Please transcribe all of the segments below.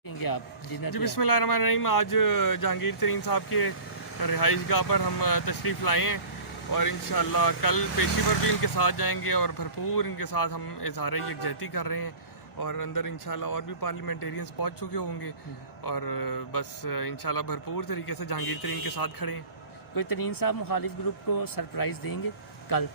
आप जी बिस्मिल्लाहिर्रहमानिर्रहीम। आज जहांगीर तरीन साहब के रिहाइश गाह पर हम तशरीफ़ लाए हैं और इंशाअल्लाह कल पेशी पर भी इनके साथ जाएंगे और भरपूर इनके साथ हम इज़हार यकजहती कर रहे हैं और अंदर इंशाअल्लाह और भी पार्लियामेंटेरियंस पहुंच चुके होंगे और बस इंशाअल्लाह भरपूर तरीके से जहांगीर तरीन के साथ खड़े हैं। कोई तरीन साहब मुखालिफ ग्रुप को सरप्राइज़ देंगे कल?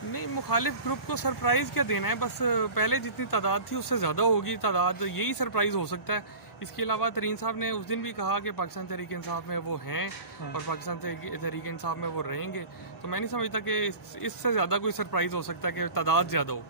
नहीं, मुखालिफ ग्रुप को सरप्राइज़ क्या देना है, बस पहले जितनी तादाद थी उससे ज़्यादा होगी तादाद, यही सरप्राइज़ हो सकता है। इसके अलावा तरीन साहब ने उस दिन भी कहा कि पाकिस्तान तहरीक इंसाफ में वो हैं और पाकिस्तान तहरीक इंसाफ में वो रहेंगे, तो मैं नहीं समझता कि इससे ज़्यादा कोई सरप्राइज़ हो सकता है कि तादाद ज़्यादा हो।